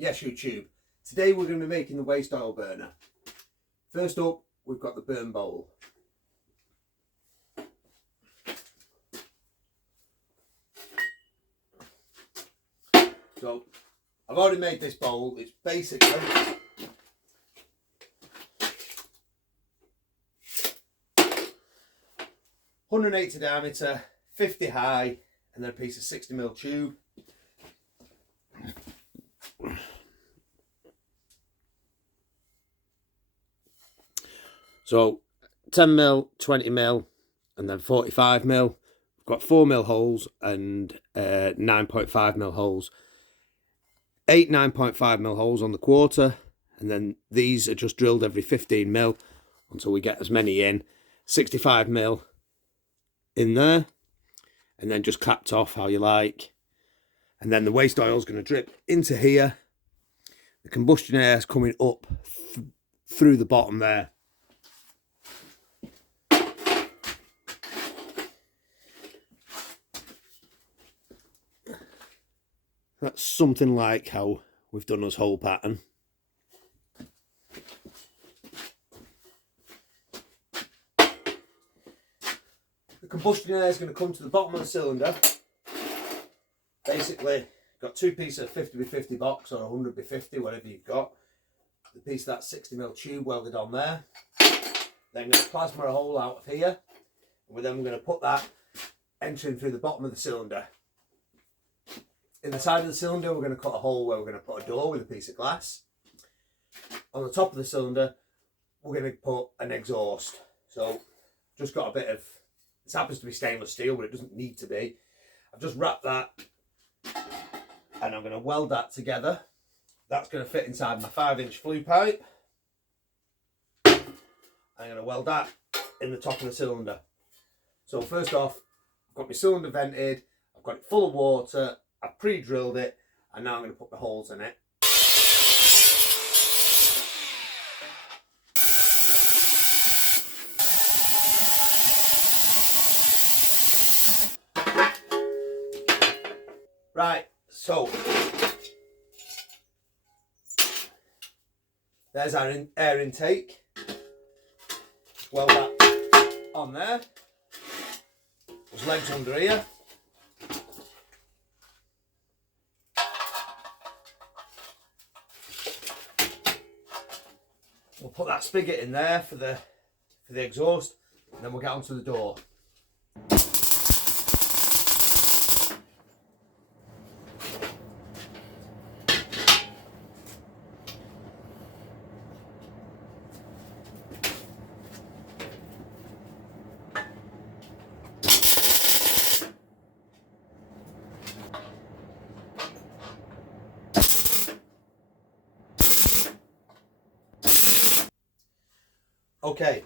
Yes YouTube. Today we're going to be making the waste oil burner. First up, we've got the burn bowl. So I've already made this bowl. It's basically (180 diameter, 50 high, and then a piece of 60mm tube. So 10mm, 20mm, and then 45mm. I've got 4mm holes and 9.5mm holes. 8 9.5mm holes on the quarter, and then these are just drilled every 15mm until we get as many in. 65mm in there, and then just capped off how you like. And then the waste oil is going to drip into here. The combustion air is coming up through the bottom there. That's something like how we've done this whole pattern. The combustion air is going to come to the bottom of the cylinder. Basically, got two pieces of 50x50 box or 100x50, whatever you've got. The piece of that 60mm tube welded on there. Then I'm going to plasma a hole out of here. And then we're going to put that entering through the bottom of the cylinder. In the side of the cylinder, we're going to cut a hole where we're going to put a door with a piece of glass. On the top of the cylinder, we're going to put an exhaust. So, just got a bit of, this happens to be stainless steel, but it doesn't need to be. I've just wrapped that, and I'm going to weld that together. That's going to fit inside my 5-inch flue pipe. I'm going to weld that in the top of the cylinder. So first off, I've got my cylinder vented, I've got it full of water, I've pre-drilled it, and now I'm going to put the holes in it. Right, so there's our air intake. Weld that on there. There's legs under here. We'll put that spigot in there for the exhaust, and then we'll get onto the door. Okay,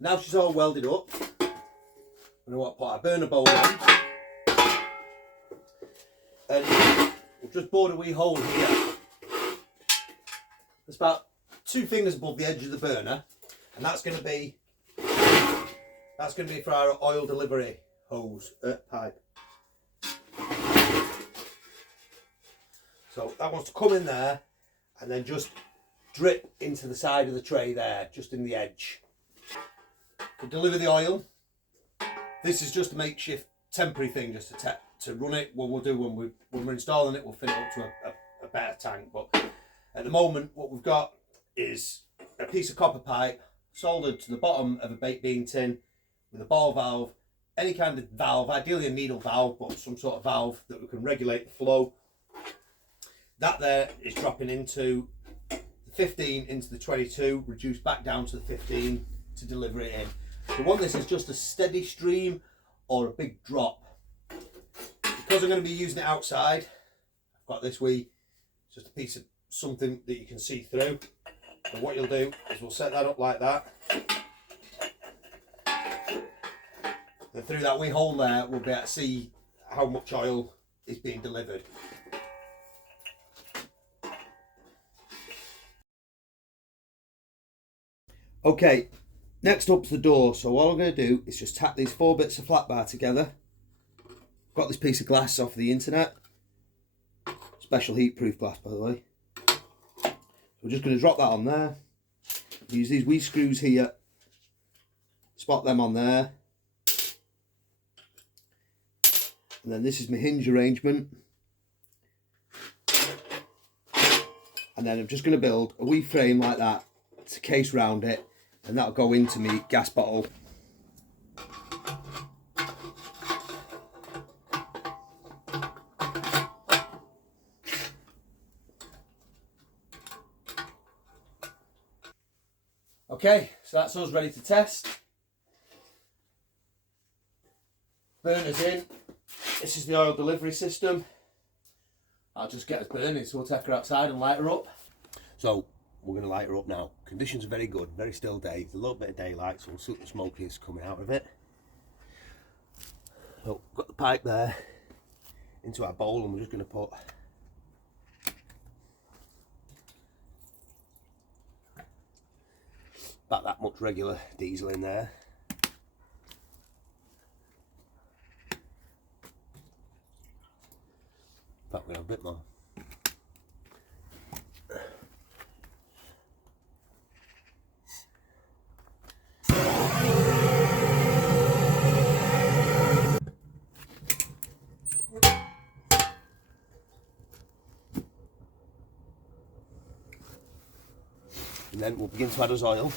now she's all welded up, I'm going to put our burner bowl on, and we'll just bore a wee hole here. It's about 2 fingers above the edge of the burner, and that's going to be for our oil delivery hose pipe. So that wants to come in there, and then just drip into the side of the tray there, just in the edge. To deliver the oil, this is just a makeshift temporary thing, just to run it. What we'll do when we're installing it, we'll fit it up to a better tank. But at the moment, what we've got is a piece of copper pipe soldered to the bottom of a baked bean tin with a ball valve, any kind of valve, ideally a needle valve, but some sort of valve that we can regulate the flow. That there is dropping into 15 into the 22, reduced back down to the 15 to deliver it in. So one, this is just a steady stream or a big drop. Because I'm going to be using it outside, I've got this wee, just a piece of something that you can see through. So what you'll do is we'll set that up like that. Then through that wee hole there, we'll be able to see how much oil is being delivered. Okay, next up's the door. So all I'm going to do is just tap these 4 bits of flat bar together. Got this piece of glass off the internet. Special heat proof glass, by the way. We're just going to drop that on there. Use these wee screws here, spot them on there. And then this is my hinge arrangement. And then I'm just going to build a wee frame like that to case round it, and that'll go into my gas bottle. Okay, so that's us ready to test. Burner's in. This is the oil delivery system. I'll just get us burning, so we'll take her outside and light her up. So we're going to light her up now. Conditions are very good, very still day. There's a little bit of daylight, so we'll see what the smoke is coming out of it. So we've got the pipe there into our bowl, and we're just going to put about that much regular diesel in there. In fact, we're going to have a bit more. And then we'll begin to add us oil.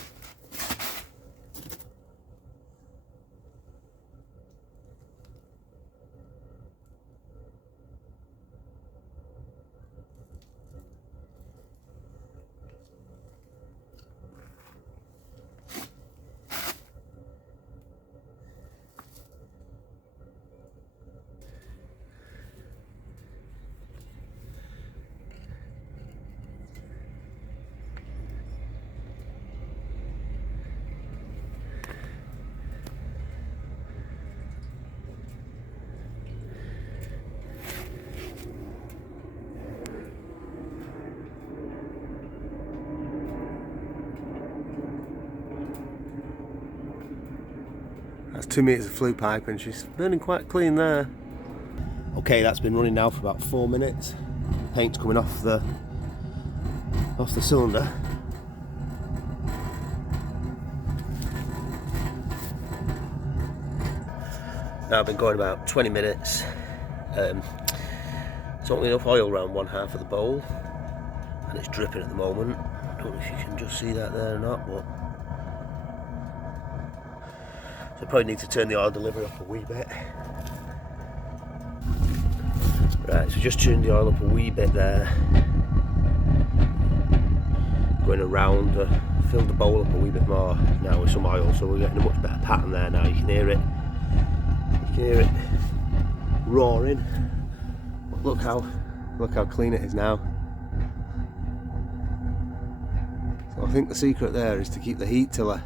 That's 2 meters of flue pipe, and she's burning quite clean there. Okay, that's been running now for about 4 minutes. Paint's coming off the cylinder. Now I've been going about 20 minutes. There's only enough oil around one half of the bowl, and it's dripping at the moment. I don't know if you can just see that there or not, but so I probably need to turn the oil delivery up a wee bit. Right, so just turn the oil up a wee bit there. Going around, fill the bowl up a wee bit more now with some oil, so we're getting a much better pattern there now. You can hear it. You can hear it roaring. But look how clean it is now. So I think the secret there is to keep the heat till